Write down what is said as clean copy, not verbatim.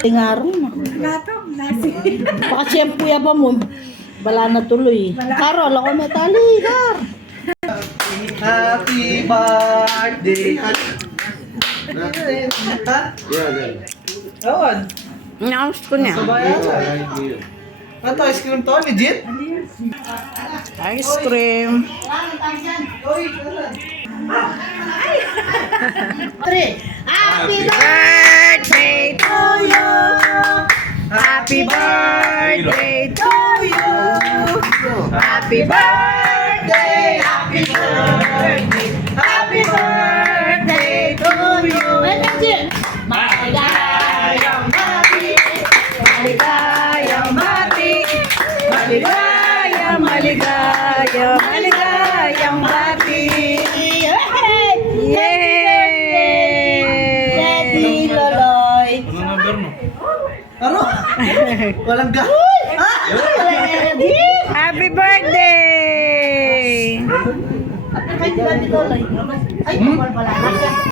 Tingarong na. Baka siyempre ba mo, bala na tuloy. Karol, ako may tali, Kar. Happy birthday. Ewan. Naus ko niya. Ano, ice cream to? Legit? Ice cream. Happy birthday to you. Happy birthday to you. Happy birthday, happy birthday, happy birthday to you. Maligayang mati, maligayang mati, maligayang, maligayang, maligayang mati. Daddy Loloy. Ano number mo? Ano? Walang ga. Happy birthday! Ay, Daddy Loloy. Ay, pala.